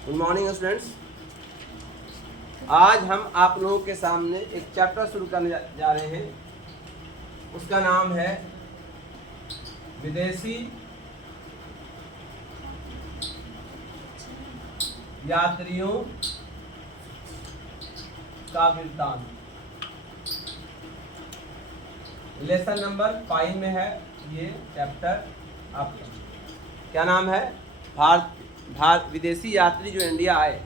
Good morning students. आज हम आप लोगों के सामने एक चैप्टर शुरू करने जा रहे हैं। उसका नाम है विदेशी यात्रियों का वृत्तांत। लेसन नंबर 5 में है ये चैप्टर आपका। क्या नाम है? भारत विदेशी यात्री जो इंडिया आए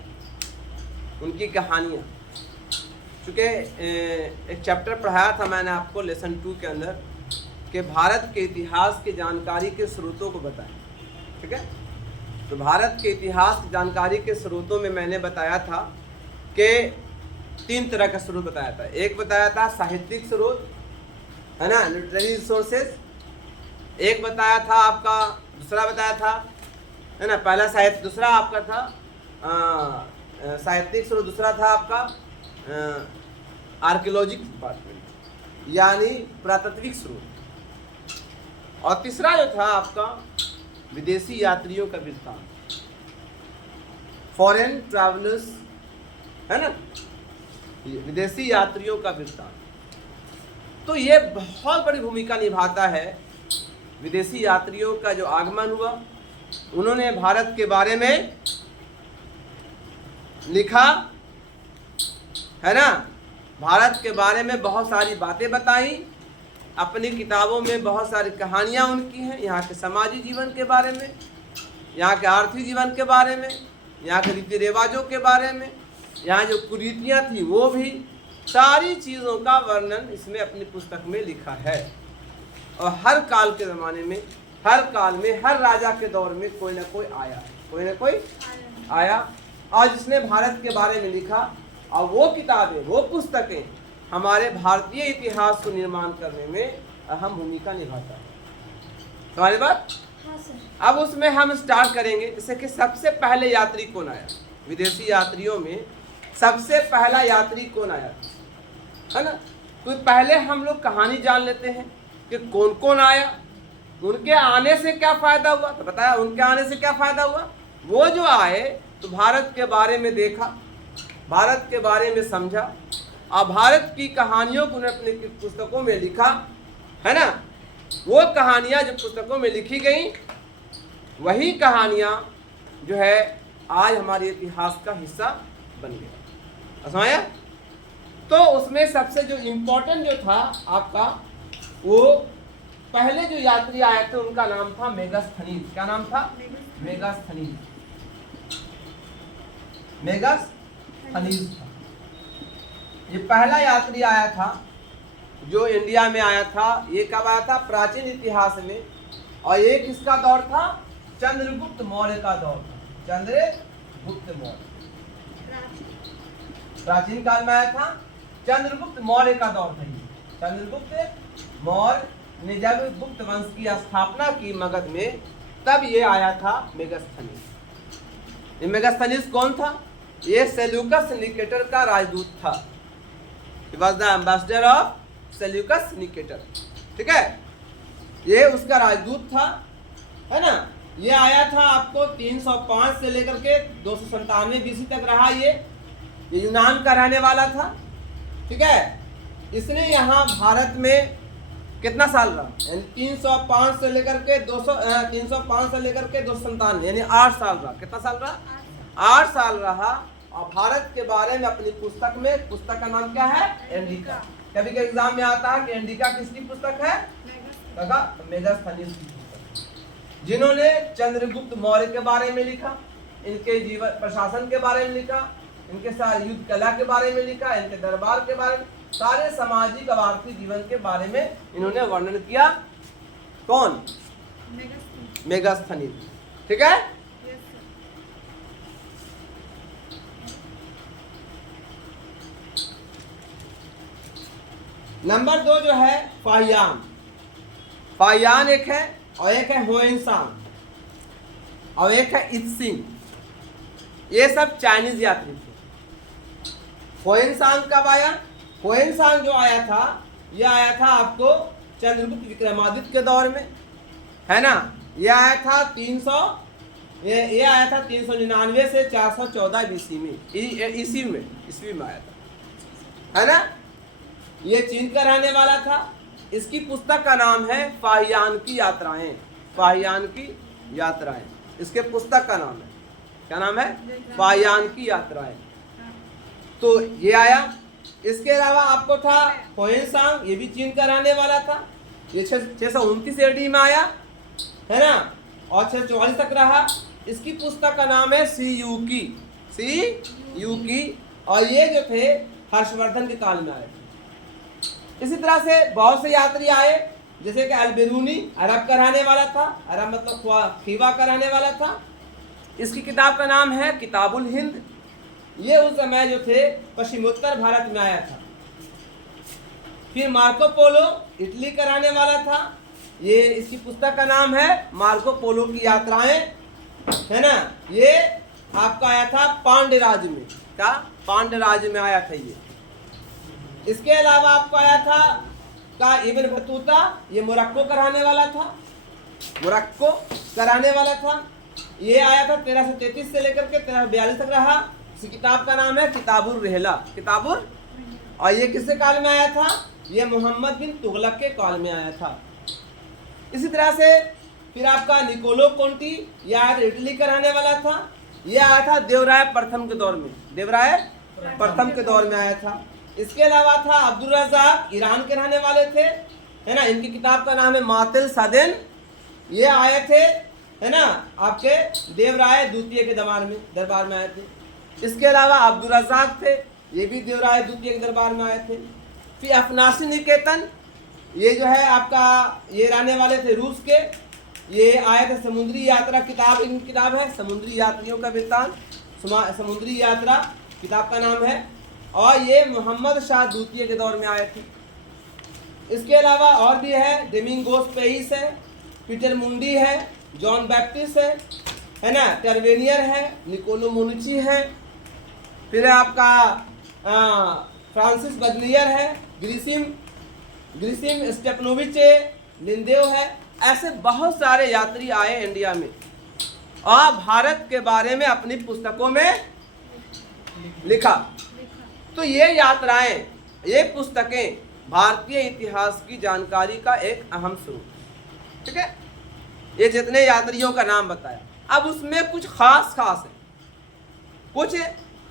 उनकी कहानियाँ। चूँकि एक चैप्टर पढ़ाया था मैंने आपको लेसन 2 के अंदर कि भारत के इतिहास की जानकारी के स्रोतों को बताएं। ठीक है, तो भारत के इतिहास की जानकारी के स्रोतों में मैंने बताया था कि 3 तरह का स्रोत बताया था। एक बताया था साहित्यिक स्रोत, है ना, लिटरेरी रिसोर्सेज। एक बताया था आपका, दूसरा बताया था, है ना, पहला साहित्य, दूसरा आपका था साहित्यिक स्रोत, दूसरा था आपका आर्कियोलॉजिकल डिपार्टमेंट यानी पुरातत्विक स्रोत, और तीसरा जो था आपका विदेशी यात्रियों का वृत्तांत, फॉरेन ट्रैवलर्स, है ना, विदेशी यात्रियों का वृत्तांत। तो ये बहुत बड़ी भूमिका निभाता है। विदेशी यात्रियों का जो आगमन हुआ, उन्होंने भारत के बारे में लिखा, है ना, भारत के बारे में बहुत सारी बातें बताई, अपनी किताबों में बहुत सारी कहानियाँ उनकी हैं, यहाँ के समाजी जीवन के बारे में, यहाँ के आर्थिक जीवन के बारे में, यहाँ के रीति रिवाजों के बारे में, यहाँ जो कुरीतियाँ थी वो भी, सारी चीज़ों का वर्णन इसमें अपनी पुस्तक में लिखा है। और हर काल के ज़माने में, हर काल में, हर राजा के दौर में कोई ना कोई आया, कोई ना कोई आया, और जिसने भारत के बारे में लिखा। और वो किताबें, वो पुस्तकें हमारे भारतीय इतिहास को निर्माण करने में अहम भूमिका निभाता है। तुम्हारी बात? हाँ सर। अब उसमें हम स्टार्ट करेंगे, जैसे कि सबसे पहले यात्री कौन आया, विदेशी यात्रियों में सबसे पहला यात्री कौन आया, है ना। तो पहले हम लोग कहानी जान लेते हैं कि कौन कौन आया, उनके आने से क्या फायदा हुआ। तो बताया उनके आने से क्या फायदा हुआ। वो जो आए तो भारत के बारे में देखा, भारत के बारे में समझा, और भारत की कहानियों को उन्होंने अपनी पुस्तकों में लिखा, है ना। वो कहानियाँ जो पुस्तकों में लिखी गई, वही कहानियाँ जो है आज हमारे इतिहास का हिस्सा बन गया। समझाया? तो उसमें सबसे जो इम्पोर्टेंट जो था आपका, वो पहले जो यात्री आए थे उनका नाम था मेगास्थनीज। क्या नाम था? मेगास्थनीज। मेगास्थनीज था। ये पहला यात्री आया था जो इंडिया में आया था। ये कब आया था? प्राचीन इतिहास में। और ये किसका दौर था? चंद्रगुप्त मौर्य का दौर था। चंद्रगुप्त मौर्य प्राचीन काल में आया था। चंद्रगुप्त मौर्य का दौर था ये। चंद्रगुप्त मौर्य ने जब गुप्त वंश की स्थापना की मगध में, तब ये आया था मेगास्थनीज। ये मेगास्थनीज कौन था? ये सेल्यूकस निकेटर का राजदूत था। He was the ambassador of Seleucus Nicator. ठीक है, ये उसका राजदूत था, है ना। ये आया था आपको 305 से लेकर के 297 BC तक रहा। ये यूनान का रहने वाला था। ठीक है, इसने यहाँ भारत में कितना साल रहा? यानी 305 से लेकर के 305 से लेकर के 297 यानी 8 साल रहा। कितना साल रहा? 8 साल रहा। और भारत के बारे में अपनी पुस्तक में, पुस्तक का नाम क्या है? इंडिका। कभी के एग्जाम में आता है कि इंडिका किसकी पुस्तक है? मेगास्थनीज की पुस्तक। जिन्होंने चंद्रगुप्त मौर्य के बारे में लिखा, इनके जीवन प्रशासन के बारे में लिखा, इनके सारे युद्ध कला के बारे में लिखा, इनके दरबार के बारे में, सारे सामाजिक और आर्थिक जीवन के बारे में इन्होंने वर्णन किया। कौन? मेगास्थनीज। ठीक है। नंबर 2 जो है फाहियान। फाहियान एक है, और एक है होएनसांग, और एक है इत्सिंग। ये सब चाइनीज यात्री थे। होएनसांग कब आया? होएनसांग जो आया था, ये आया था आपको चंद्रगुप्त विक्रमादित्य के दौर में, है ना। ये आया था ये आया था 399 से 414 ईस्वी में आया था, है ना। ये चीन का रहने वाला था। इसकी पुस्तक का नाम है फाहियान की यात्राएं। फाहियान की यात्राएं इसके पुस्तक का नाम है। क्या नाम है? फाहियान की यात्राएं। तो ये आया। इसके अलावा आपको था होयनसांग, ये भी चीन का रहने वाला था। ये 629 AD में आया, है ना, और 644 तक रहा। इसकी पुस्तक का नाम है सी यू की, और ये जो थे हर्षवर्धन के काल में आए थे। इसी तरह से बहुत से यात्री आए, जैसे कि अल-बिरूनी अरब का रहने वाला था। अरब मतलब खीवा का रहने वाला था। इसकी किताब का नाम है किताबुल हिंद। ये उस समय जो थे पश्चिमोत्तर भारत में आया था। फिर मार्को पोलो इटली का रहने वाला था। ये इसकी पुस्तक का नाम है मार्को पोलो की यात्राएं, है ना। ये आपका आया था पांड्य राज्य में। क्या? पांड्य राज्य में आया था ये। इसके अलावा आपको आया था का इब्न बतूता, ये मोरक्को का रहने वाला था। मोरक्को का रहने वाला था। ये आया था 1333 से लेकर के 1342 तक रहा। इस किताब का नाम है किताबुर रहला। किताबुर, और ये किसके काल में आया था? ये मोहम्मद बिन तुगलक के काल में आया था। इसी तरह से फिर आपका निकोलो कोंटी, यह आया था इटली का रहने वाला था। यह आया था देवराय प्रथम के दौर में। देवराय प्रथम के दौर में आया था। इसके अलावा था अब्दुल रज़ाक, ईरान के रहने वाले थे, है ना। इनकी किताब का नाम है मातिल सदेन। ये आए थे, है ना, आपके देवराय द्वितीय के दरबार में आए थे। इसके अलावा अब्दुल रज़ाक थे, ये भी देवराय द्वितीय के दरबार में आए थे। फिर अफनासी निकेतन, ये जो है आपका ये रहने वाले थे रूस के। ये आए थे समुद्री यात्रा किताब, इनकी किताब है समुद्री यात्रियों का वृत्तांत। समुद्री यात्रा किताब का नाम है, और ये मोहम्मद शाह द्वितीय के दौर में आए थे। इसके अलावा और भी है, डेमिंगोस पेइस है, पीटर मुंडी है, जॉन बैप्टिस्ट है ना, टर्वेनियर है, निकोलो मोनुची है, फिर आपका फ्रांसिस बदलियर है, ग्रिसिम स्टेपनोविच लिंदेव है। ऐसे बहुत सारे यात्री आए इंडिया में और भारत के बारे में अपनी पुस्तकों में लिखा। तो ये यात्राएं, ये पुस्तकें भारतीय इतिहास की जानकारी का एक अहम स्रोत। ठीक है, ये जितने यात्रियों का नाम बताया। अब उसमें कुछ खास है, कुछ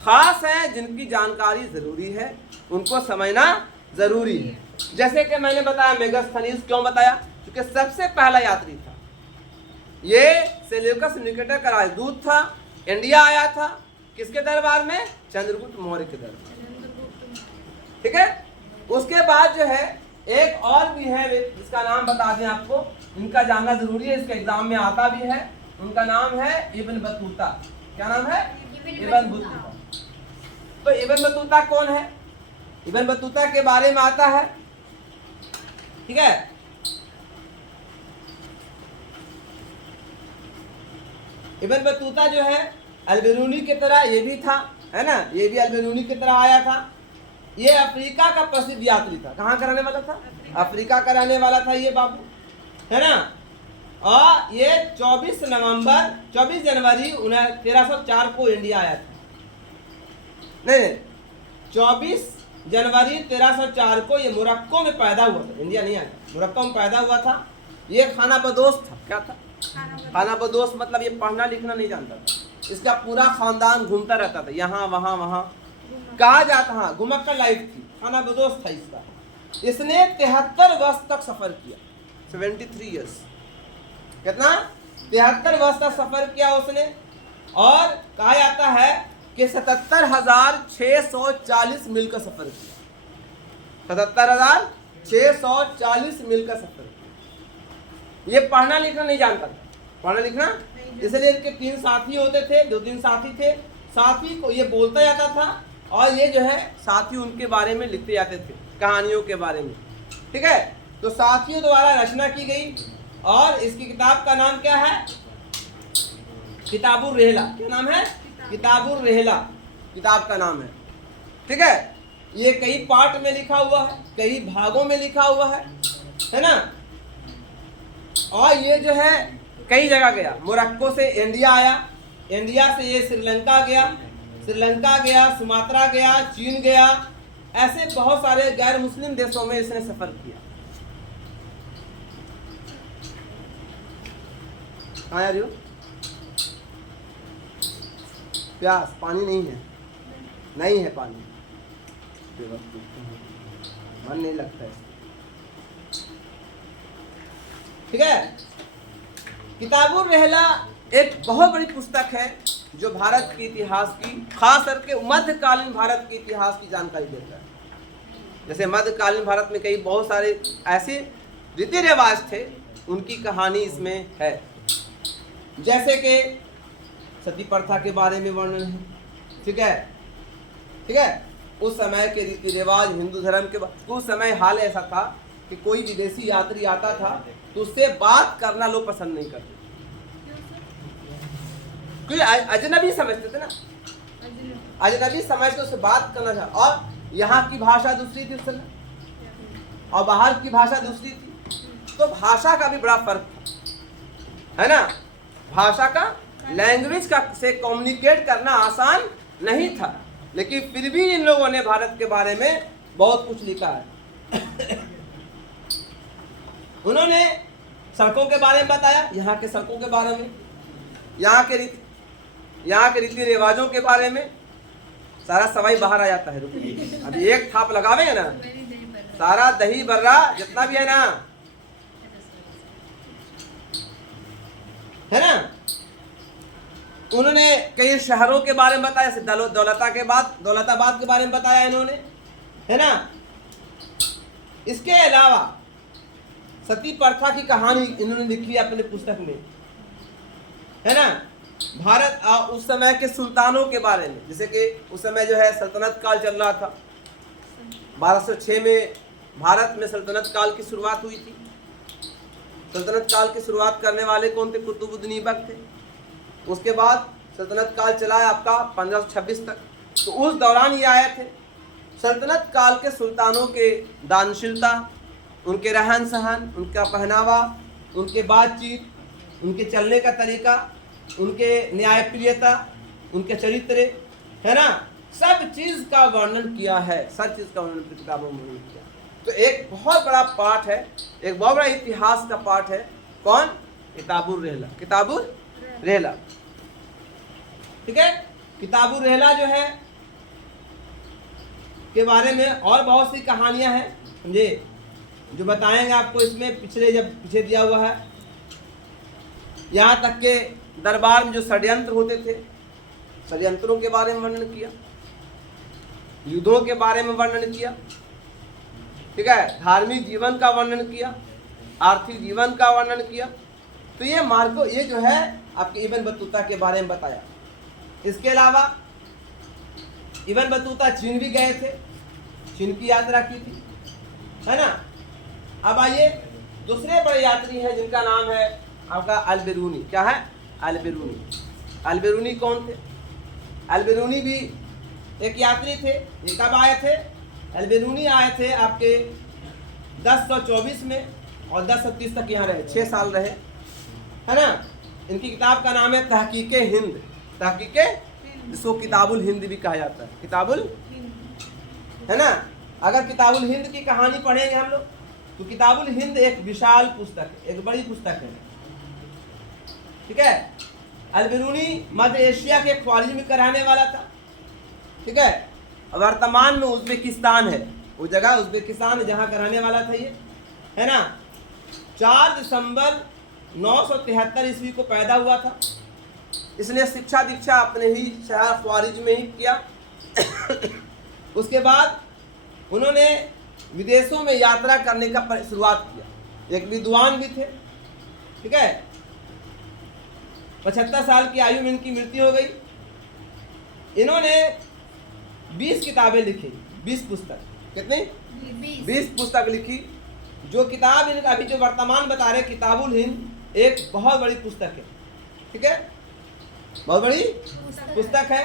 खास है जिनकी जानकारी जरूरी है, उनको समझना जरूरी है। जैसे कि मैंने बताया मेगास्थनीज, क्यों बताया? क्योंकि सबसे पहला यात्री था। ये सेल्यूकस निकेटर का राजदूत था, इंडिया आया था। किसके दरबार में? चंद्रगुप्त मौर्य के दरबार। ठीक है। उसके बाद जो है एक और भी है, जिसका नाम बता दें आपको, इनका जानना जरूरी है, इसके एग्जाम में आता भी है। उनका नाम है इब्न बतूता। क्या नाम है? Ibn Battuta. तो इब्न बतूता कौन है? इब्न बतूता के बारे में आता है, ठीक है। इब्न बतूता जो है अल-बिरूनी की तरह ये भी था, है ना, ये भी अल-बिरूनी की तरह आया था। ये अफ्रीका का प्रसिद्ध यात्री था। कहाँ का रहने वाला था? अफ्रीका का रहने वाला था ये बाबू, है ना। और ये 24 जनवरी 1304 को इंडिया आया था। नहीं, 24 जनवरी 1304 को ये मोरक्को में पैदा हुआ था, इंडिया नहीं आया, मोरक्को में पैदा हुआ था। ये खाना बदोश था। क्या था? खाना बदोश मतलब ये पढ़ना लिखना नहीं जानता था। इसका पूरा खानदान घूमता रहता था, यहाँ वहाँ वहाँ, कहा जाता, हाँ, घुमक्कड़ लाइफ थी, खाना बदोश था इसका। इसने 73 वर्ष तक सफर किया, 73 ईयर्स। कितना? 73 वर्ष तक सफर किया उसने। और कहा जाता है कि 77,640 मील का सफर किया। 77,640 मील का सफर किया। ये पढ़ना लिखना नहीं जानता था, पढ़ना लिखना, इसलिए इनके 3 साथी होते थे, 2-3 साथी थे। साथी को ये बोलता जाता था और ये जो है साथी उनके बारे में लिखते जाते थे, कहानियों के बारे में। ठीक है। तो साथियों द्वारा रचना की गई, और इसकी किताब का नाम क्या है? किताबुर रहला। क्या नाम है? किताबुर रहला किताब का नाम है। ठीक है। ये कई पार्ट में लिखा हुआ है, कई भागों में लिखा हुआ है ना। और ये जो है कई जगह गया। मोरक्को से इंडिया आया, इंडिया से ये श्रीलंका गया, श्रीलंका गया, सुमात्रा गया, चीन गया, ऐसे बहुत सारे गैर मुस्लिम देशों में इसने सफर किया। कहाँ आ रही हो? प्यास, पानी नहीं है, नहीं है पानी, मन नहीं लगता है, ठीक है। किताबुर रहला एक बहुत बड़ी पुस्तक है जो भारत के इतिहास की, खास करके मध्यकालीन भारत के इतिहास की जानकारी देता है। जैसे मध्यकालीन भारत में कई बहुत सारे ऐसे रीति रिवाज थे, उनकी कहानी इसमें है। जैसे कि सती प्रथा के बारे में वर्णन है, ठीक है, ठीक है। उस समय के रीति रिवाज हिंदू धर्म के, उस समय हाल ऐसा था कि कोई विदेशी यात्री आता था तो उससे बात करना लोग पसंद नहीं करते, क्योंकि अजनबी समझते थे ना, अजनबी समझ के उससे बात करना था। और यहाँ की भाषा दूसरी थी उस समय, और बाहर की भाषा दूसरी थी, तो भाषा का भी बड़ा फर्क था, है ना। भाषा का, लैंग्वेज का से कम्युनिकेट करना आसान नहीं था, लेकिन फिर भी इन लोगों ने भारत के बारे में बहुत कुछ लिखा है। उन्होंने सड़कों के बारे में बताया, यहाँ के सड़कों के बारे में, यहाँ के रीति रिवाजों के बारे में। सारा सवाई बाहर आ जाता है, रुकिए अभी एक थाप लगावे ना, सारा दही बर्रा जितना भी है ना, है ना। उन्होंने कई शहरों के बारे में बताया, दौलताबाद के बारे में बताया इन्होंने, है ना। इसके अलावा सती प्रथा की कहानी इन्होंने लिखी है अपने पुस्तक में, है ना। भारत उस समय के सुल्तानों के बारे में, जैसे कि उस समय जो है सल्तनत काल चल रहा था। 1206 में भारत में सल्तनत काल की शुरुआत हुई थी। सल्तनत काल की शुरुआत करने वाले कौन थे? कुतुबुद्दीन ऐबक थे। उसके बाद सल्तनत काल चला है आपका 1526 तक। तो उस दौरान ये आए थे। सल्तनत काल के सुल्तानों के दानशीलता, उनके रहन सहन, उनका पहनावा, उनके बातचीत, उनके चलने का तरीका, उनके न्यायप्रियता, उनके चरित्र, है ना, सब चीज़ का वर्णन किया है। सब चीज़ का वर्णन किताबों में वर्णन किया। तो एक बहुत बड़ा पाठ है, एक बहुत बड़ा इतिहास का पाठ है। कौन? किताबुर रहला। किताबुर रहला, ठीक है। किताबुर रहला जो है के बारे में और बहुत सी कहानियां हैं, समझे, जो बताएंगे आपको। इसमें पीछे दिया हुआ है, यहाँ तक के दरबार में जो षड्यंत्र होते थे, षड्यंत्रों के बारे में वर्णन किया, युद्धों के बारे में वर्णन किया, ठीक है, धार्मिक जीवन का वर्णन किया, आर्थिक जीवन का वर्णन किया। तो ये मार्को, ये जो है आपके इब्न बतूता के बारे में बताया। इसके अलावा इब्न बतूता चीन भी गए थे, चीन की यात्रा की थी, है ना। अब आइए, दूसरे बड़े यात्री हैं जिनका नाम है आपका अल-बिरूनी। क्या है? अल-बिरूनी। अल-बिरूनी कौन थे? अल-बिरूनी भी एक यात्री थे। ये कब आए थे? अल-बिरूनी आए थे आपके 1024 में और 1030 तक यहाँ रहे, 6 साल रहे, है ना। इनकी किताब का नाम है तहकीके हिंद। तहकीके, इसको किताबुल हिंद भी कहा जाता है। किताबुल, है ना। अगर किताबुल हिंद की कहानी पढ़ेंगे हम लोग, तो किताबुल हिंद एक विशाल पुस्तक है, एक बड़ी पुस्तक है, ठीक है। अल-बिरूनी मध्य एशिया के ख्वारिज़्म में कराने वाला था, ठीक है। वर्तमान में उज़्बेकिस्तान है, वो जगह उज़्बेकिस्तान है जहाँ कराने वाला था ये, है ना। 4 दिसंबर 973 ईस्वी को पैदा हुआ था। इसने शिक्षा दीक्षा अपने ही शहर ख्वारिज़्म में ही किया। उसके बाद उन्होंने विदेशों में यात्रा करने का शुरुआत किया। एक विद्वान भी थे, ठीक है। 75 साल की आयु में इनकी मृत्यु हो गई। इन्होंने 20 किताबें लिखी, 20 पुस्तक। कितनी? 20 पुस्तक लिखी। जो किताब इनका अभी जो वर्तमान बता रहे किताबुल हिंद, एक बहुत बड़ी पुस्तक है, ठीक है, बहुत बड़ी पुस्तक है।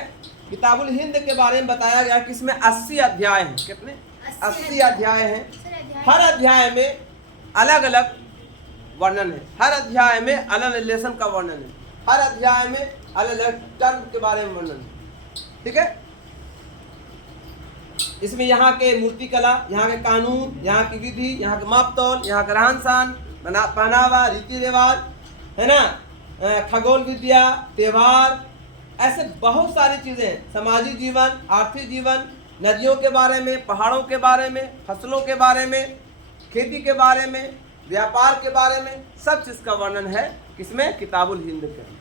किताबुल हिंद के बारे में बताया गया कि इसमें 80 अध्याय हैं। कितने? 80 अध्याय हैं। हर अध्याय में अलग अलग वर्णन है, हर अध्याय में अलग रिलेशन का वर्णन है, हर अध्याय में अलग अलग टर्म के बारे में वर्णन है। ठीक है, इसमें यहाँ के मूर्ति कला, यहाँ के कानून, यहाँ की विधि, यहाँ के मापतौल, यहाँ का रहन सहन, पहनावा, रीति रिवाज, है ना, खगोल विद्या, त्योहार, ऐसे बहुत सारी चीजें, सामाजिक जीवन, आर्थिक जीवन, नदियों के बारे में, पहाड़ों के बारे में, फसलों के बारे में, खेती के बारे में, व्यापार के बारे में, सब चीज का वर्णन है किसमें? किताबुल हिंद के अंदर,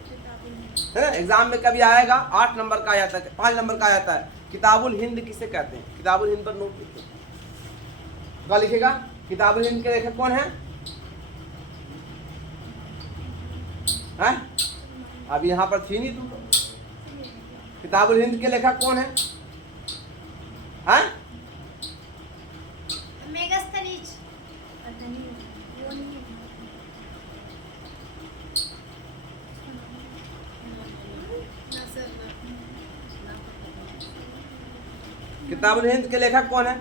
है ना। एग्जाम में कभी आएगा 8 नंबर का आ जाता है, 5 नंबर का आ जाता है, किताबुल हिंद किसे कहते हैं? किताबुल हिंद पर नोट लिखिए, क्या लिखेगा? किताबुल हिंद के लेखक कौन है? अब यहाँ पर थी नहीं तुम। किताबुल हिंद के लेखक कौन है? किताबुल हिंद के लेखक कौन है?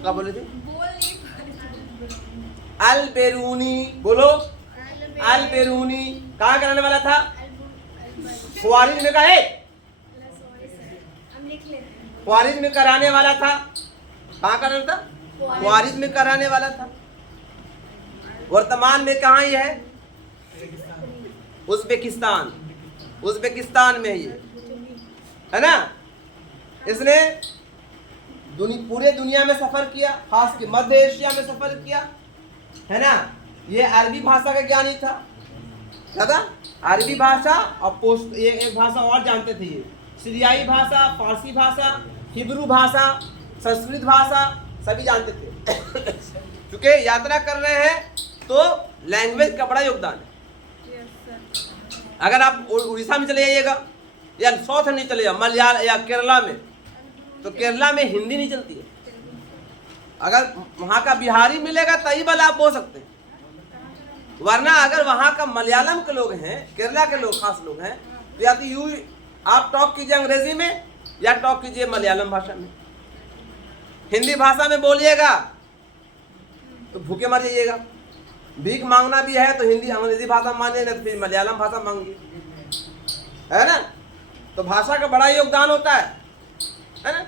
क्या बोले थे? अल बेरूनी, बोलो। अल बेरूनी कहाँ का रहने वाला था? ख्वारिज़्म में का है, ख्वारिज़्म में कराने वाला था। कहाँ का रहता? ख्वारिज़्म में कराने वाला था। वर्तमान में कहाँ ये है? उज़्बेकिस्तान, उज़्बेकिस्तान में ये है ना। इसने पूरे दुनिया में सफर किया, खास के मध्य एशिया में सफर किया, है ना। ये अरबी भाषा का ज्ञानी था, क्या था? अरबी भाषा और ये एक भाषा और जानते थे, ये सीरियाई भाषा, फारसी भाषा, हिब्रू भाषा, संस्कृत भाषा सभी जानते थे। क्योंकि यात्रा कर रहे हैं तो लैंग्वेज का बड़ा योगदान है। अगर आप उड़ीसा में चले जाइएगा या साउथ नहीं चले जाओ, मलयालम या केरला में, तो केरला में हिंदी नहीं चलती है। अगर वहाँ का बिहारी मिलेगा तभी भला आप बोल सकते हैं, वरना अगर वहाँ का मलयालम के लोग हैं, केरला के लोग खास लोग हैं, तो या तो आप टॉक कीजिए अंग्रेजी में या टॉक कीजिए मलयालम भाषा में। हिंदी भाषा में बोलिएगा तो भूखे मर जाइएगा। भीख मांगना भी है तो हिंदी अंग्रेजी भाषा मांगे, नहीं तो फिर मलयालम भाषा मांगिए, है ना। तो भाषा का बड़ा योगदान होता है ना।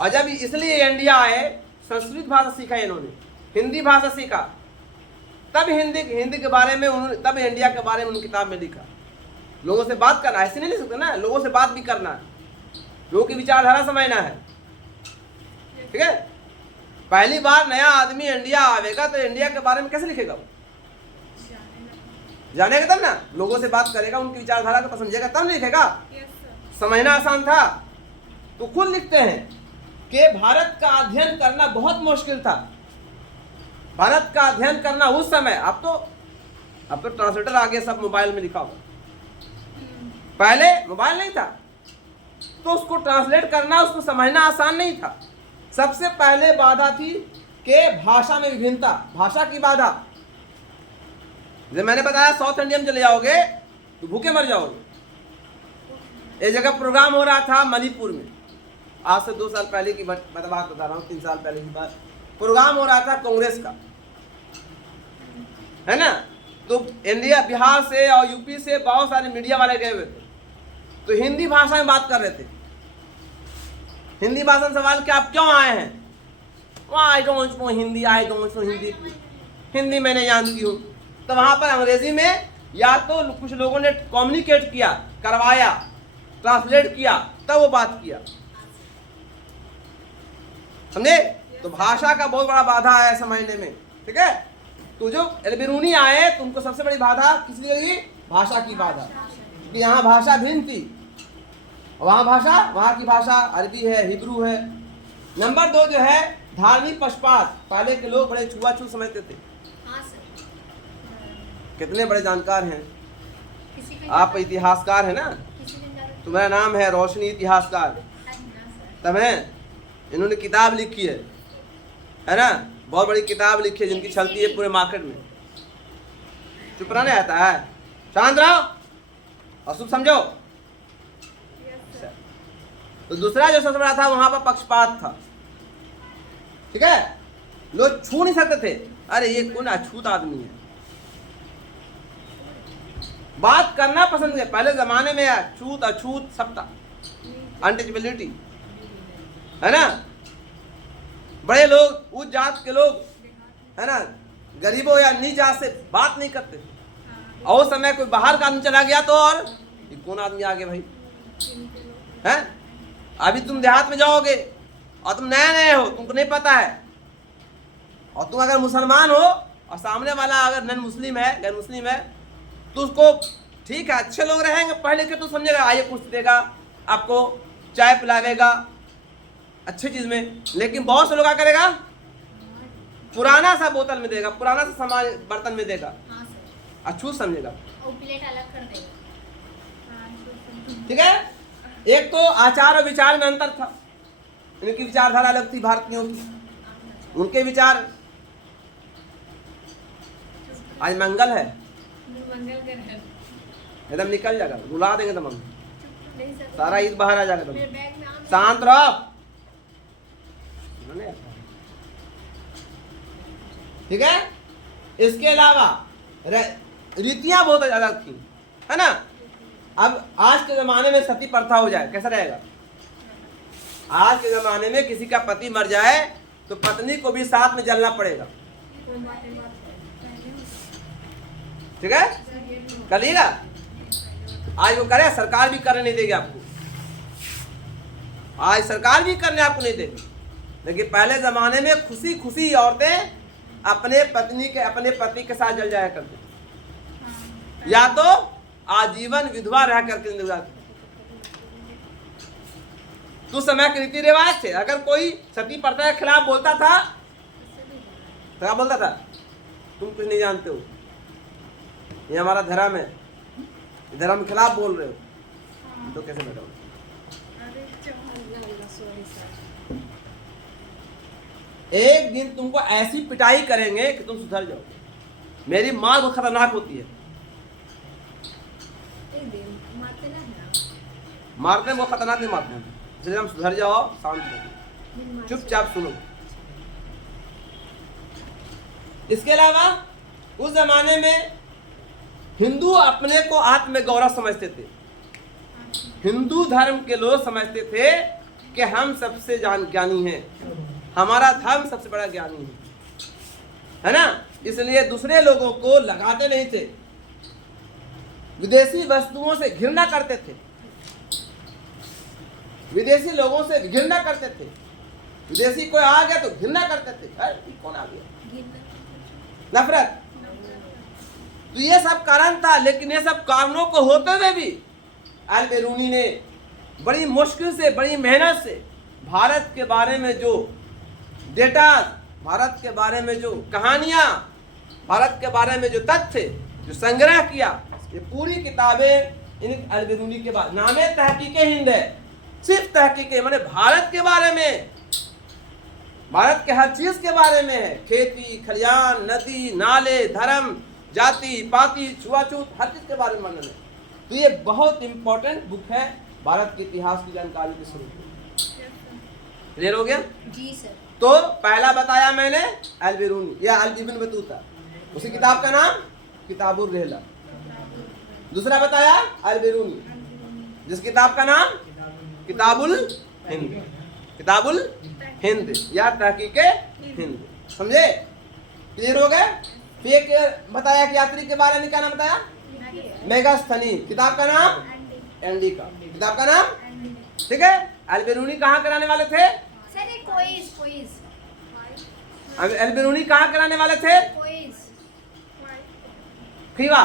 और जब इसलिए इंडिया आए, संस्कृत भाषा सीखा इन्होंने, हिंदी भाषा सीखा, तब हिंदी के बारे में उन्होंने, तब इंडिया के बारे में उन्होंने किताब में लिखा। लोगों से बात करना, ऐसे नहीं लिख सकते ना, लोगों से बात भी करना है, लोगों की विचारधारा समझना है। ठीक है, पहली बार नया आदमी इंडिया आवेगा तो इंडिया के बारे में कैसे लिखेगा? वो जानेगा तब ना, लोगों से बात करेगा, उनकी विचारधारा को समझेगा तब लिखेगा। समझना आसान था तो खुद लिखते हैं कि भारत का अध्ययन करना बहुत मुश्किल था। भारत का अध्ययन करना उस समय, अब तो ट्रांसलेटर आ गया, सब मोबाइल में लिखा हुआ। पहले मोबाइल नहीं था तो उसको ट्रांसलेट करना, उसको समझना आसान नहीं था। सबसे पहले बाधा थी कि भाषा में विभिन्नता, भाषा की बाधा। जब मैंने बताया साउथ इंडिया में चले जाओगे तो भूखे मर जाओगे। एक जगह प्रोग्राम हो रहा था मणिपुर में, आज से 2 साल पहले की बात बता रहा हूँ, 3 साल पहले की बात। प्रोग्राम हो रहा था कांग्रेस का, है ना। तो इंडिया, बिहार से और यूपी से बहुत सारे मीडिया वाले गए हुए थे, तो हिंदी भाषा में बात कर रहे थे। हिंदी भाषा में सवाल कि आप क्यों आए हैं? I don't know Hindi, I don't know Hindi, Hindi मैंने जानती हूँ। तो वहाँ पर अंग्रेजी में या तो कुछ लोगों ने कम्युनिकेट किया, करवाया, ट्रांसलेट किया, तब वो बात किया, समझे। तो भाषा का बहुत बड़ा बाधा है समझने में। ठीक है, तो जो एल्बेरूनी आए तो उनको सबसे बड़ी बाधा किसकी लगी? भाषा की बाधा, कि यहाँ भाषा भिन्न थी, वहाँ की भाषा अरबी है, हिब्रू है। नंबर 2 जो है धार्मिक पक्षपात। पहले के लोग बड़े छुआछूत समझते थे। कितने बड़े जानकार हैं आप, इतिहासकार है ना, तुम्हारा नाम है रोशनी इतिहासकार, तब है। इन्होंने किताब लिखी है ना, बहुत बड़ी किताब लिखी है जिनकी चलती है पूरे मार्केट में। चुप रहने आता है, शांत रहो और शुभ समझो। तो दूसरा जो सबसे बड़ा था, वहां पर पक्षपात था। ठीक है, लोग छू नहीं सकते थे, अरे ये कौन अछूत आदमी है। बात करना पसंद है, पहले जमाने में छूत अछूत सब था, अनटचेबिलिटी, है ना। बड़े लोग, उच्च जात के लोग, है ना, गरीबों या नीच जात से बात नहीं करते। और उस समय कोई बाहर का आदमी चला गया तो और ये कौन आदमी आ गया भाई, हैं। अभी तुम देहात में जाओगे और तुम नए नए हो, तुमको नहीं पता है, और तुम अगर मुसलमान हो और सामने वाला अगर नन मुस्लिम है, गैर मुस्लिम है, तो उसको ठीक है, अच्छे लोग रहेंगे, पढ़ लिख के तो समझेगा, आइए कुछ देगा आपको, चाय पिलावेगा अच्छी चीज में। लेकिन बहुत से लोग क्या करेगा, पुराना सा बोतल में देगा, पुराना सा सामान बर्तन में देगा, अछूत समझेगा, प्लेट अलग कर देगा। ठीक है। एक तो आचार और विचार में अंतर था, इनकी विचारधारा अलग थी भारतीयों की, उनके विचार। आज मंगल है, एकदम निकल जाएगा, रुला देंगे तुम, सारा ईद बाहर आ जाएगा तुम, शांत रहो। ठीक है। इसके अलावा रीतियां बहुत अलग थी, है ना। अब आज के जमाने में सती प्रथा हो जाए कैसा रहेगा। आज के जमाने में किसी का पति मर जाए तो पत्नी को भी साथ में जलना पड़ेगा, ठीक है, करिएगा। आज वो करे, सरकार भी करने नहीं देगी आपको, आज सरकार भी करने आपको नहीं देगी। लेकिन पहले जमाने में खुशी खुशी औरतें अपने पति के साथ जल जाया करती, या तो आजीवन विधवा रह करके गुजारती। तो समय के रीति रिवाज थे, अगर कोई सती प्रथा के खिलाफ बोलता था तो क्या बोलता था, तुम कुछ नहीं जानते हो, ये हमारा धर्म है, धर्म के खिलाफ बोल रहे हो, तो कैसे बैठो। एक दिन तुमको ऐसी पिटाई करेंगे कि तुम सुधर जाओ। मेरी माँ बहुत खतरनाक होती है, मारते हैं, वो खतरनाक नहीं मारते हैं, इसलिए हम सुधर जाओ, शांत रहो, चुपचाप सुनो। इसके अलावा उस जमाने में हिंदू अपने को आत्म गौरव समझते थे, हिंदू धर्म के लोग समझते थे कि हम सबसे ज्ञानी हैं, हमारा धर्म सबसे बड़ा ज्ञानी है ना। इसलिए दूसरे लोगों को लगाते नहीं थे, विदेशी वस्तुओं से घृणा करते थे, विदेशी लोगों से घृणा करते थे, विदेशी कोई आ गया तो घृणा करते थे, अरे कौन आ गया, नफरत। तो ये सब कारण था। लेकिन ये सब कारणों को होते हुए भी अल-बेरूनी ने बड़ी मुश्किल से, बड़ी मेहनत से भारत के बारे में जो डेटा, भारत के बारे में जो कहानियां, भारत के बारे में जो तथ्य जो संग्रह किया, ये पूरी किताबें इन अल-बेरूनी के बाद, नाम है तहकीके हिंद है, सिर्फ तहकीके माने भारत के बारे में, भारत के हर चीज के बारे में है, खेती खलियान, नदी नाले, धर्म जाति पाति छुआछूत, हर चीज के बारे में वर्णन है। तो ये बहुत इंपॉर्टेंट बुक है भारत के इतिहास की जानकारी के स्वरूप। क्लियर हो गया जी सर। तो पहला बताया मैंने अल-बेरूनी या अल-इब्न बतूता, उसी किताब का नाम किताबुल रहला। दूसरा बताया अल-बेरूनी, जिस किताब का नाम किताबुल हिंद, किताबुल हिंद या तहकीके हिंद। समझे, क्लियर हो गए। फिर एक बताया कि यात्री के बारे में, क्या नाम बताया, मेगास्थनी, किताब का नाम एंडी का, किताब का नाम, ठीक है। अल-बेरूनी कहाँ कराने वाले थे सर, एक क्विज अल-बेरूनी कहाँ कराने वाले थे, खीवा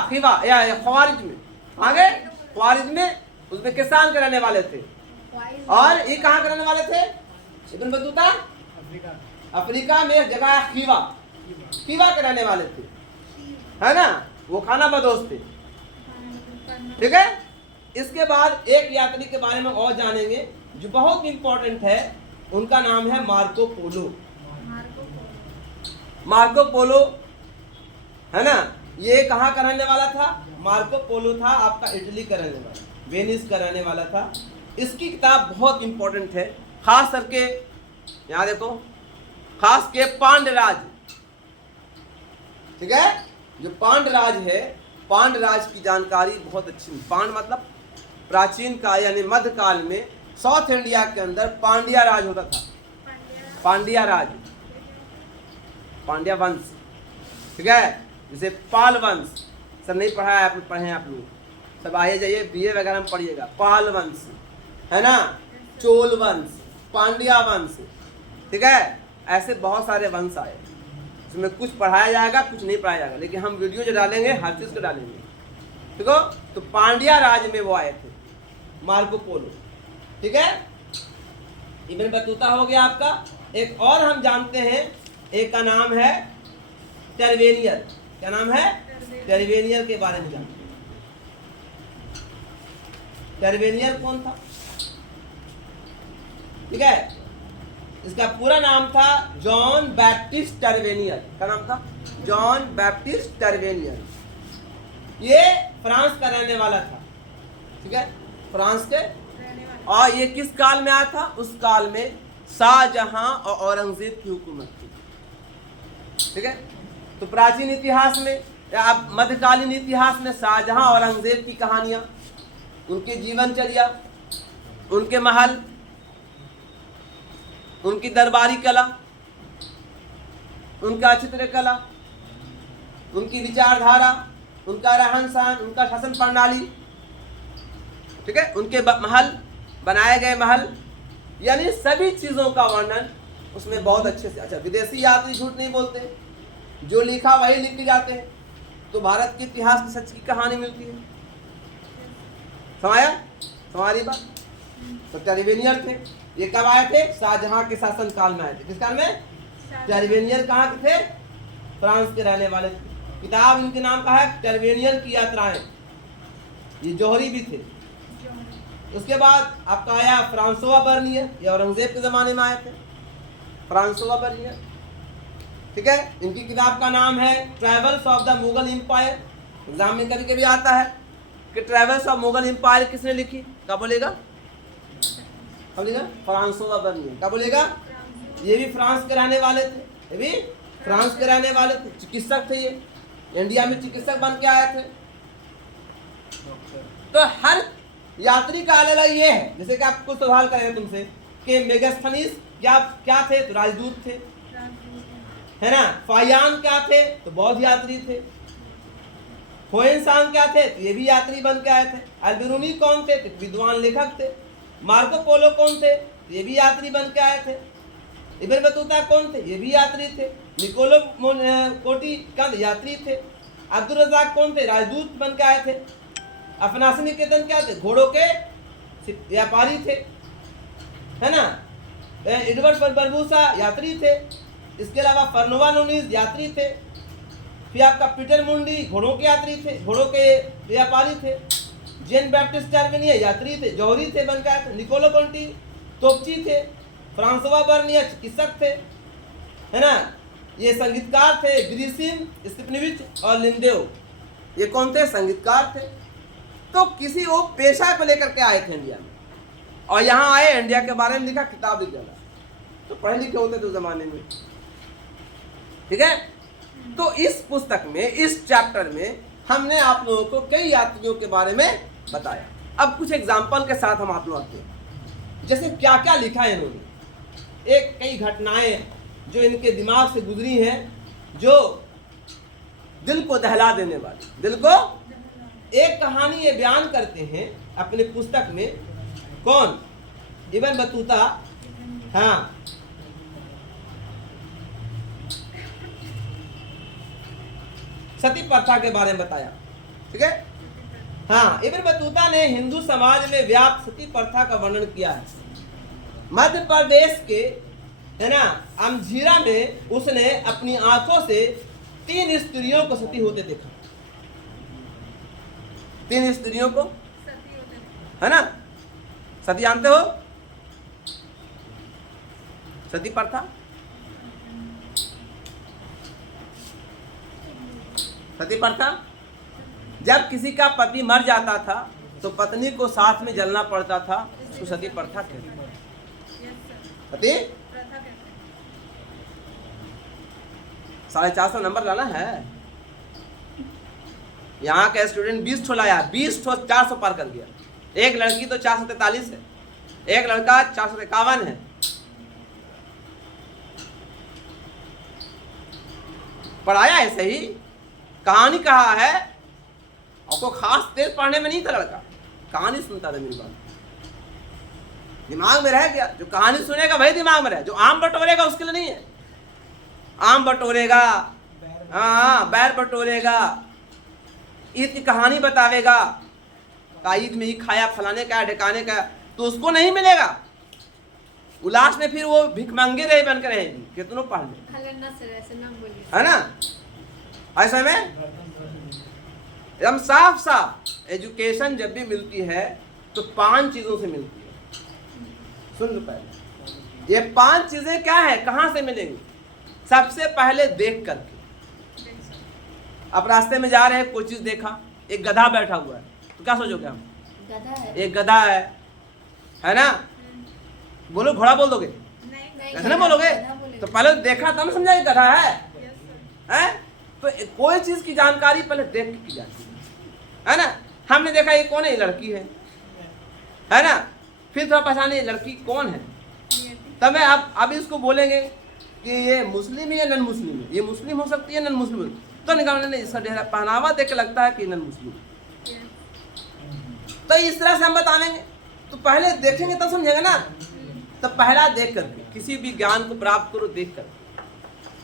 या ख्वारिज में, आगे ख्वारिज में, उसमें किसान कराने वाले थे। और ये कहाँ कराने वाले थे, इब्न बतूता अफ्रीका में जगह खीवा कराने वाले थे, है ना, वो खाना बदोश थे, ठीक है। इसके बाद एक यात्री के बारे में और जानेंगे जो बहुत इंपॉर्टेंट है, उनका नाम है मार्को पोलो। मार्को पोलो, है ना, ये कहाँ का रहने वाला था, मार्को पोलो था आपका इटली का रहने वाला, वेनिस का रहने वाला था। इसकी किताब बहुत इंपॉर्टेंट है, खास करके यहाँ देखो, खास के पांड्यराज, ठीक है, जो पांड्यराज है, पांड्यराज की जानकारी बहुत अच्छी। पांड मतलब प्राचीन काल यानी मध्यकाल में साउथ इंडिया के अंदर पांड्या राज होता था। पांड्या राज, पांड्या वंश, ठीक है, जैसे पाल वंश, सब नहीं पढ़ा है, आप पढ़े हैं आप लोग, सब आइए जाइए बीए वगैरह में पढ़िएगा। पाल वंश है ना, चोल वंश, पांड्या वंश, ठीक है, ऐसे बहुत सारे वंश आए। इसमें कुछ पढ़ाया जाएगा, कुछ नहीं पढ़ाया जाएगा, लेकिन हम वीडियो जो डालेंगे हर चीज़ को डालेंगे, ठीक है। तो पांड्या राज में वो आए थे, मार्को पोलो, ठीक है। इब्न बतूता हो गया आपका। एक और हम जानते हैं, एक का नाम है टर्वेनियर। क्या नाम है? टर्वेनियर के बारे में जानते हैं। टर्वेनियर कौन था? ठीक है, इसका पूरा नाम था जॉन बैप्टिस्ट टर्वेनियर। क्या नाम था? John Baptiste Tavernier. ये फ्रांस का रहने वाला था, ठीक है, फ्रांस के। और ये किस काल में आया था? उस काल में शाहजहां और औरंगजेब की हुकूमत थी, ठीक है। तो प्राचीन इतिहास में या आप मध्यकालीन इतिहास में शाहजहां और औरंगजेब की कहानियां, उनके जीवनचर्या, उनके महल, उनकी दरबारी कला, उनका चित्रकला, उनकी विचारधारा, उनका रहन सहन, उनका शासन प्रणाली, ठीक है, उनके महल, बनाए गए महल, यानी सभी चीजों का वर्णन उसमें बहुत अच्छे से। अच्छा, विदेशी यात्री झूठ नहीं बोलते, जो लिखा वही लिख के जाते हैं, तो भारत के इतिहास की सच की कहानी मिलती है। समझाया हमारी बात? तो टर्वेनियर थे, ये कब आए थे? शाहजहां के शासन काल में आए थे। किस काल में? टर्वेनियर कहाँ के थे? फ्रांस के रहने वाले थे। किताब इनके नाम का है टर्वेनियर की यात्राएं। ये जौहरी भी थे। उसके बाद आपका आया फ्रांसोआ बर्नियर, ये औरंगजेब के ज़माने में आए थे, फ्रांसोआ बर्नियर, ठीक है। इनकी किताब का नाम है travels of the Mughal empire. Exam में कभी कभी आता है कि ट्रैवल्स ऑफ मुगल एम्पायर किसने लिखी? क्या बोलेगा? क्या बोलेगा? फ्रांसोआ बर्नियर। क्या बोलेगा? ये भी फ्रांस के रहने वाले थे, ये भी फ्रांस के रहने वाले थे, चिकित्सक थे। ये इंडिया में चिकित्सक बन के आए थे। तो हर यात्री का अलग अलग ये है। जैसे कि आपको सवाल करेंगे तुमसे कि मेगास्थनीस क्या थे? तो राजदूत थे, है ना। फायान क्या थे? तो बौद्ध यात्री थे। होएनसांग क्या थे? तो ये भी यात्री बन के आए थे। अल्बेरुनी कौन थे? तो विद्वान लेखक थे। मार्को पोलो कौन थे? तो ये भी यात्री बन के आए थे। इब्न बतूता कौन थे? ये भी यात्री थे। निकोलो कोटी क्या यात्री थे। अब्दुल रज़ाक कौन थे? राजदूत बन के आए थे। अफनासी निकेतन क्या थे? घोड़ों के व्यापारी थे, है ना। एडवर्ड बरबूसा यात्री थे। इसके अलावा फर्नोवा नूनीज यात्री थे। फिर आपका पीटर मुंडी घोड़ों के यात्री थे, घोड़ों के व्यापारी थे। जेन बैप्टिस्ट टर्वेनियर यात्री थे, जौहरी थे बन के आए थे। निकोलो कोंटी तोपची थे। फ्रांसोआ बर्नियर चिकित्सक थे, है ना। ये संगीतकार थे, ग्रिसिम, स्टिपनिविच और लिंडेव, ये कौन थे? संगीतकार थे। तो किसी वो पेशा को लेकर के आए थे इंडिया में, और यहाँ आए, इंडिया के बारे में लिखा, किताब लिख डाला। तो पढ़े लिखे होते थे उस जमाने में, ठीक है। तो इस पुस्तक में, इस चैप्टर में हमने आप लोगों को कई यात्रियों के बारे में बताया। अब कुछ एग्जाम्पल के साथ हम आप लोग आते हैं, जैसे क्या क्या लिखा है इन्होंने। एक कई घटनाएं जो इनके दिमाग से गुजरी हैं, जो दिल को दहला देने वाली। दिल को एक कहानी ये बयान करते हैं अपने पुस्तक में। कौन? Ibn Battuta. हाँ, सती प्रथा के बारे में बताया, ठीक है। हाँ, इब्न बतूता ने हिंदू समाज में व्याप्त सती प्रथा का वर्णन किया है। मध्य प्रदेश के, है ना, अमझीरा में उसने अपनी आंखों से 3 स्त्रियों को सती होते देखा। 3 स्त्रियों को, है ना। सती जानते हो? सती प्रथा, सती प्रथा, जब किसी का पति मर जाता था तो पत्नी को साथ में जलना पड़ता था, तो सती प्रथा कहते हैं। सती 450 नंबर लाना है। यहाँ का स्टूडेंट 20 ठो लाया, 20 ठो 400 पार कर गया। एक लड़की तो 443 है, एक लड़का 451 है। पढ़ाया है सही, कहानी कहा है, और को खास तेज पढ़ने में नहीं था लड़का, कहानी सुनता था। मेरी बात दिमाग में रह गया, जो कहानी सुनेगा वही दिमाग में रहे, जो आम बटोरेगा उसके लिए नहीं है। आम बटोरेगा, हाँ बैर बटोरेगा, ईद की कहानी बतावेगा, ईद में ही खाया फलाने का ढिकाने का, तो उसको नहीं मिलेगा। उलास में फिर वो भिखमंगे रहे बनकर रहेगी, कितनों पढ़ ले, है ना। ऐसे में एकदम साफ साफ एजुकेशन जब भी मिलती है तो 5 चीजों से मिलती है। सुन लो पहले, ये 5 चीजें क्या है, कहां से मिलेंगी। सबसे पहले देख करके, आप रास्ते में जा रहे हैं, कोई चीज देखा, एक गधा बैठा हुआ है, तो क्या सोचोगे हम, गधा है, एक गधा है ना। बोलो घोड़ा बोल दोगे, गधा ना बोलोगे, तो पहले देखा तब समझा ये गधा है। तो कोई चीज की जानकारी पहले देख के की जाती है ना। हमने देखा ये कौन है, ये लड़की है ना। फिर थोड़ा पहचाने ये लड़की कौन है, तब आप अभी इसको बोलेंगे कि ये मुस्लिम है या नन मुस्लिम है, ये मुस्लिम हो सकती है नन मुस्लिम, तो निकालने नहीं, इसका पहनावा देख के लगता है कि नन मुस्लिम। तो इस तरह से हम बताएंगे, तो पहले देखेंगे तब समझेंगे ना। तो पहला देख करके, किसी भी ज्ञान को प्राप्त करो देख कर।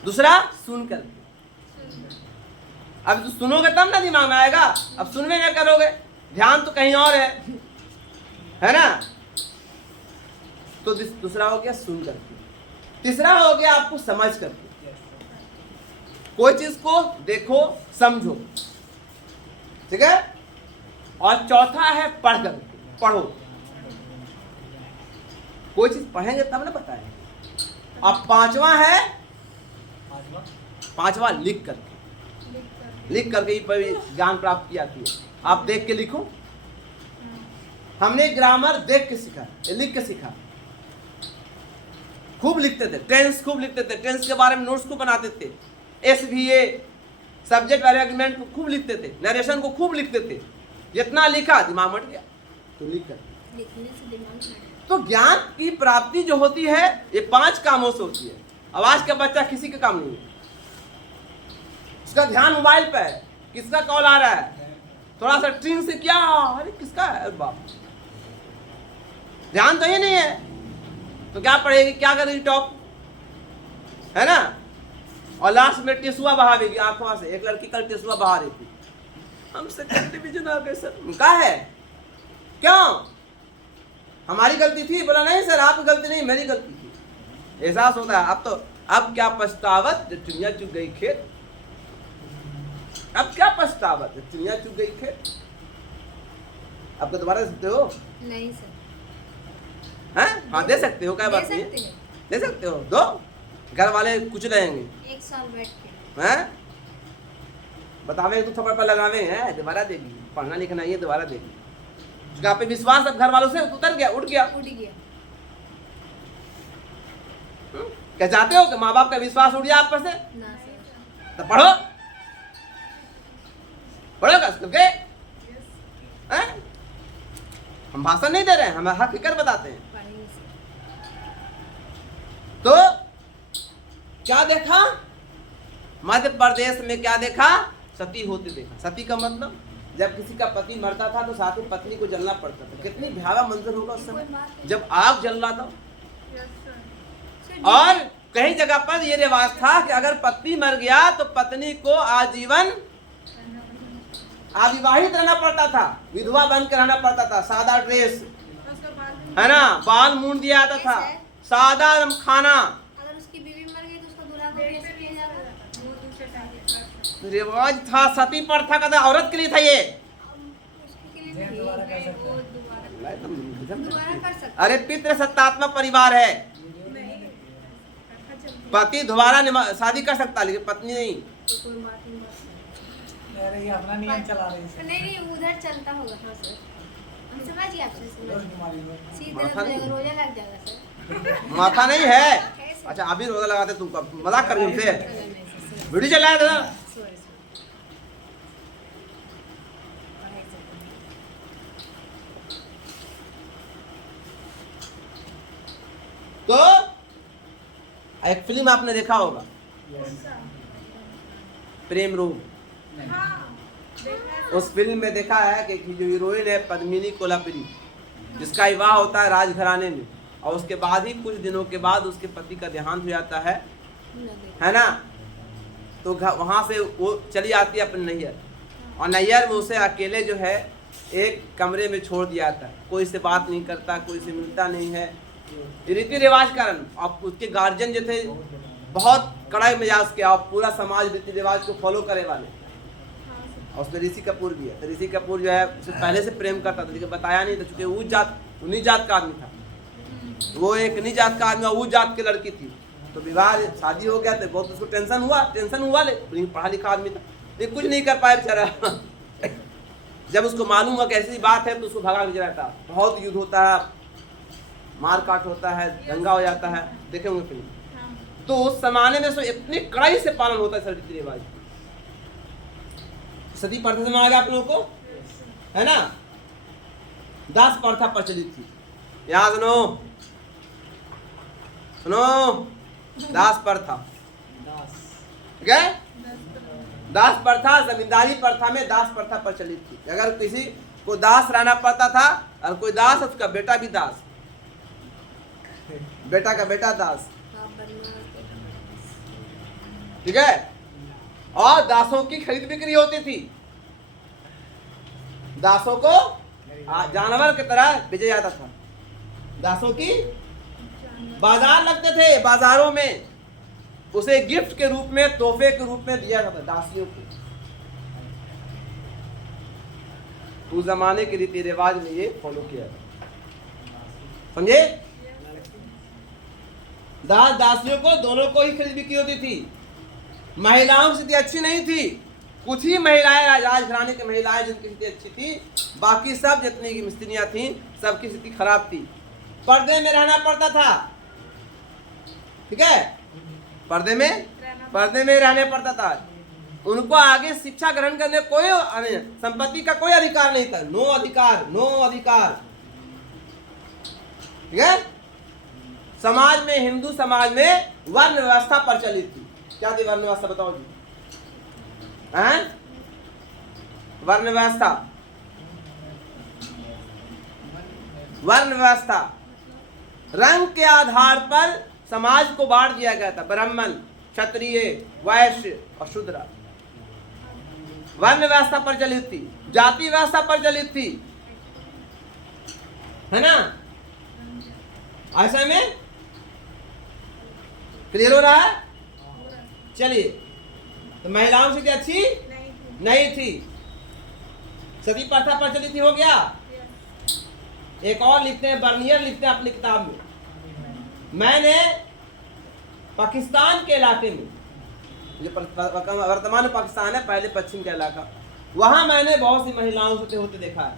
दूसरा सुन करके, अब तो सुनोगे तब ना दिमाग में आएगा, अब सुनवे क्या करोगे, ध्यान तो कहीं और है ना। तो दूसरा हो गया सुन करके, तीसरा हो गया आपको समझ करके, कोई चीज को देखो समझो, ठीक है। और चौथा है पढ़ करके, पढ़ो, कोई चीज पढ़ेंगे तब ना बताएंगे। और पांचवा है, पांचवा लिख करके, लिख करके ही ज्ञान प्राप्त की जाती है। आप देख के लिखो, हमने ग्रामर देख के सीखा, लिख के सीखा। खूब लिखते थे, टेंस खूब लिखते थे, टेंस के बारे में नोट्स खूब बनाते थे, SVA सब्जेक्ट एग्रीमेंट को खूब लिखते थे, नरेशन को खूब लिखते थे। जितना लिखा दिमाग मट गया, तो लिख कर लिखने से दिमाग में। तो ज्ञान की प्राप्ति जो होती है ये 5 कामों से होती है। अब आज का बच्चा किसी का काम नहीं है, उसका ध्यान मोबाइल पे है, किसका कॉल आ रहा है, थोड़ा सा ट्रिंग से क्या, अरे किसका है, बाप ध्यान तो ये नहीं है, तो क्या पढ़ेगी, क्या करेगी, टॉप है ना। और लास्ट में टिसुआ बहावेगी आंखों से। एक लड़की कल टिसुआ बहा रही थी, हमसे डिवीजन आ गए सर, उनका है क्यों, हमारी गलती थी, बोला नहीं सर आपकी गलती नहीं, मेरी गलती थी। एहसास होता है अब तो, अब क्या पछतावत चिड़िया चुग गई खेत, अब क्या पछतावत चिड़िया चुग गई खेत। आपको दोबारा दे सकते हो, नहीं सर, हैं हाँ दे सकते हो, क्या बात नहीं है, दे सकते हो, दो, घर वाले कुछ रहेंगे 1 साल बैठ के, हैं बतावे तो थप्पड़ पर लगावे हैं, दोबारा देगी, पढ़ना लिखना ये दोबारा देगी। उसका पे विश्वास अब घर वालों से उतर गया, उठ गया, उड़ गया। क्या चाहते हो कि माँ बाप का विश्वास उठ जाए आप पर से, ना सर, तो पढ़ो, पढ़ो करके, हम भाषण नहीं दे रहे हैं, हम हकीकत बताते हैं। पढ़ेंगे सर। तो क्या देखा, मध्य प्रदेश में क्या देखा, सती होते देखा। सती का मतलब जब किसी का पति मरता था तो साथ ही पत्नी को जलना पड़ता था। कितनी भयावह मंजर होगा उस समय जब आग जल रहा था। और कई जगह पर ये रिवाज था कि अगर पति मर गया तो पत्नी को आजीवन अविवाहित रहना पड़ता था, विधवा बनकर रहना पड़ता था। सादा ड्रेस है ना, बाल मूंड दिया जाता था, सादा खाना। अगर उसकी बीवी मर गई तो उसका दूल्हा को कैसे किया जाएगा? रिवाज था, सती प्रथा का औरत के लिए था ये। उसके लिए नहीं, वो दोबारा कर सकता। अरे पितृ सत्तात्मक परिवार है, पति दोबारा शादी कर सकता लेकिन पत्नी नहीं। कोई बात नहीं, अरे ये अपना नियम चला रही है। नहीं उधर चलता होगा। हाँ सर, हम समझ गए, आपसे समझ सीधे माथा नहीं। रोजा लग जाएगा सर। माथा नहीं है। अच्छा अभी रोजा लगाते तुम, मजाक कर रहे थे। वीडियो चला था। सॉरी तो एक फिल्म आपने देखा होगा, प्रेम रूप। उस फिल्म में देखा है कि जो हीरोइन है पद्मिनी कोल्हापुरी, जिसका विवाह होता है राजघराने में, और उसके बाद ही कुछ दिनों के बाद उसके पति का देहांत हो जाता है ना। तो वहाँ से वो चली आती है अपने नैयर, और नैयर में उसे अकेले जो है एक कमरे में छोड़ दिया था। कोई से बात नहीं करता, कोई से मिलता नहीं है, रीति रिवाज कारण। अब उसके गार्जियन जो थे बहुत कड़ाई मिजाज के, और पूरा समाज रीति रिवाज को फॉलो करे वाले। और उसमें ऋषि कपूर भी है। तो ऋषि कपूर जो है उसे पहले से प्रेम करता था, लेकिन बताया नहीं था, चूंकि उन्हीं जात का आदमी था, वो एक निज जात का आदमी, उस जात की लड़की थी। तो विवाह शादी हो गया तो बहुत उसको टेंशन हुआ, लेकिन पढ़ा लिखा आदमी था, लेकिन कुछ नहीं कर पाया बेचारा। जब उसको मालूम हुआ कि ऐसी बात है तो उसको भगा के जाता। बहुत युद्ध होता है, मार काट होता है, दंगा हो जाता है, देखे होंगे फिल्म। तो उस जमाने में इतनी कड़ाई से पालन होता है रीति रिवाज। सती प्रथा समझ आ गया आप लोगों को, है ना। दास प्रथा प्रचलित थी, याद सुनो दास प्रथा, ठीक है। दास प्रथा जमींदारी प्रथा में दास प्रथा प्रचलित थी। अगर किसी को दास रहना पड़ता था, और कोई दास, उसका बेटा भी दास, बेटा का बेटा दास, ठीक है। और दासों की खरीद बिक्री होती थी, दासों को जानवर की तरह बेचा जाता था। दासों की बाजार लगते थे, बाजारों में उसे गिफ्ट के रूप में, तोहफे के रूप में दिया जाता दासियों को। उस जमाने के रीति रिवाज में ये फॉलो किया, समझे। दास दासियों को दोनों को ही खरीद बिक्री होती थी। महिलाओं की स्थिति अच्छी नहीं थी, कुछ ही महिलाएं, राजघराने की महिलाएं जिनकी स्थिति अच्छी थी, बाकी सब जितनी की स्त्रियां थी सबकी स्थिति खराब थी। पर्दे में रहना पड़ता था, ठीक है, पर्दे में रहने पड़ता था। उनको आगे शिक्षा ग्रहण करने कोई संपत्ति का कोई अधिकार नहीं था, नो अधिकार, ठीक है। समाज में, हिंदू समाज में वर्ण व्यवस्था प्रचलित थी। क्या थी वर्ण व्यवस्था, बताओ जी। वर्ण व्यवस्था रंग के आधार पर समाज को बांट दिया गया था, ब्राह्मण, क्षत्रिय, वैश्य और शूद्र। वर्ण व्यवस्था प्रचलित थी, जाति व्यवस्था प्रचलित थी, है ना। ऐसा में क्लियर हो रहा है। चलिए, तो महिलाओं से अच्छी नहीं थी, सती प्रथा प्रचलित हो गया। एक और लिखते हैं, बर्नियर लिखते हैं अपनी किताब में, मैंने पाकिस्तान के इलाके में, जो वर्तमान में पाकिस्तान है, पहले पश्चिम का इलाका, वहां मैंने बहुत सी महिलाओं से होते देखा है।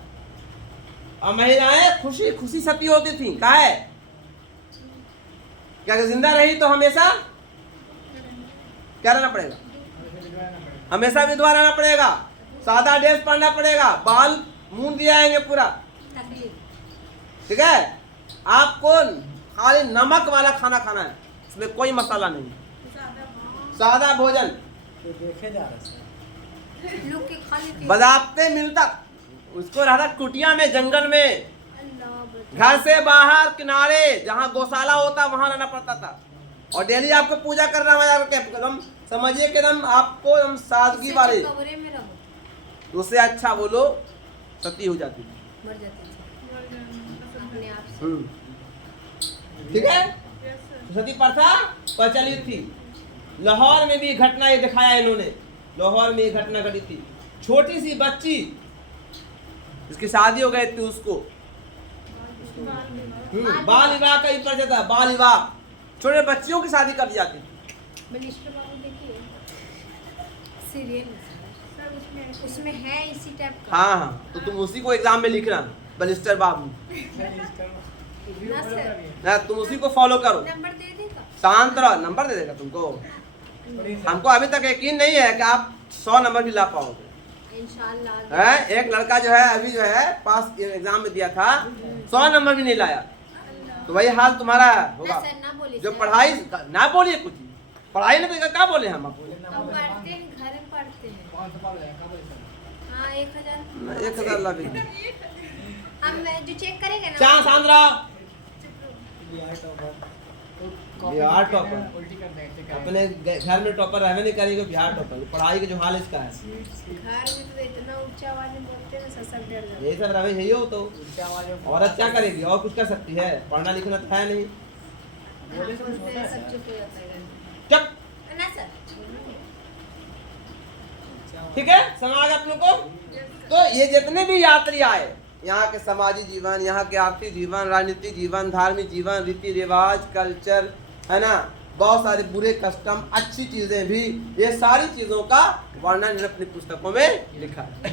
और महिलाएं खुशी खुशी सती होती थी। कहा है क्या जिंदा रही तो हमेशा क्या रहना पड़ेगा, हमेशा विधवा रहना पड़ेगा, सादा ड्रेस पहनना पड़ेगा, बाल मूंद दिया जाएंगे पूरा, ठीक है। आपको खाली नमक वाला खाना खाना है, इसमें कोई मसाला नहीं, सादा भोजन। देखे जा रहे लोग के खाली बजाते मिलता, उसको रहता कुटिया में, जंगल में, घर से बाहर किनारे जहाँ गौशाला होता वहां रहना पड़ता था। और डेली आपको पूजा करना है, एकदम समझिए कि एकदम आपको एकदम सादगी वाले, तो उससे अच्छा वो लोग सती हो जाती थी, मर जाते थे अपने आप से, ठीक है। सती प्रथा प्रचलित थी। लाहौर में भी घटना ये दिखाया इन्होंने, लाहौर में ये घटना घटी थी। छोटी सी बच्ची जिसकी शादी हो गई थी, उसको बाल विवाह का ही परिचय था, बाल विवाह, छोटे बच्चियों की शादी कर दी जाती थी। बलिस्टर बाबू देखिए सीरियल, उसमें है इसी टाइप का। हाँ, तो तुम उसी को एग्जाम में लिखना, बलिस्टर बाबू, ना सर, ना तुम उसी को फॉलो करो, नंबर दे देगा, शांत रहो, नंबर दे देगा तुमको। हमको अभी तक यकीन नहीं है कि आप 100 नंबर भी ला पाओगे। इंशाल्लाह। है एक लड़का जो है अभी जो है पास एग्जाम में दिया था 100 नंबर भी नहीं लाया, तो वही हाल तुम्हारा होगा। ना सर, ना बोलिए जो सर। पढ़ाई ना बोलिए कुछ, पढ़ाई नहीं तो क्या बोले हम आपको। हम पढ़ते हैं, घर में पढ़ते हैं। हाँ 1000। 1000 ला भी हम जो चेक करेंगे ना। चांद Sandra Bihar topper. Bihar topper उल्टी कर देंगे। अपने घर में टॉपर रहने नहीं करेंगे, बिहार टॉपर पढ़ाई के जो हाल इसका है घर में तो इतना ऊंचा आवाज में बोलते हैं ना, सब डर जाते यही सब रवे यही हो। तो उल्टी आवाज में औरत क्या करेगी और कुछ कर सकती है, पढ़ना लिखना तो है नहीं। हैं। हम बोलते हैं सब चुप हो जाता है घर में। चुप, ना सर। ठीक है, समझ आ गया आप लोग को। तो ये जितने भी यात्री आए, यहाँ के समाजी जीवन, यहाँ के आर्थिक जीवन, राजनीतिक जीवन, धार्मिक जीवन, रीति रिवाज, कल्चर, है ना, बहुत सारे बुरे कस्टम, अच्छी चीजें भी, ये सारी चीजों का वर्णन अपनी पुस्तकों में लिखा है।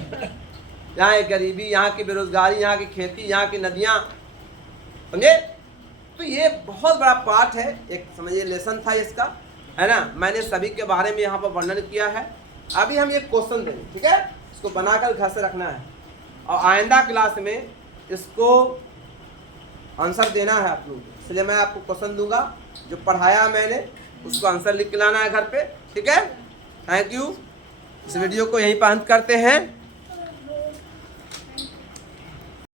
यहाँ की गरीबी, यहाँ की बेरोजगारी, यहाँ की खेती, यहाँ की नदियाँ, समझे। तो ये बहुत बड़ा पार्ट है, एक समझिए लेसन था इसका, है ना। मैंने सभी के बारे में यहाँ पर वर्णन किया है। अभी हम ये क्वेश्चन देंगे, ठीक है, इसको बनाकर घर से रखना है और आइंदा क्लास में इसको आंसर देना है आप लोगों को। इसलिए मैं आपको क्वेश्चन दूंगा, जो पढ़ाया मैंने उसको आंसर लिख के लाना है घर पे, ठीक है। Thank you. इस वीडियो को यहीं पर अंत करते हैं।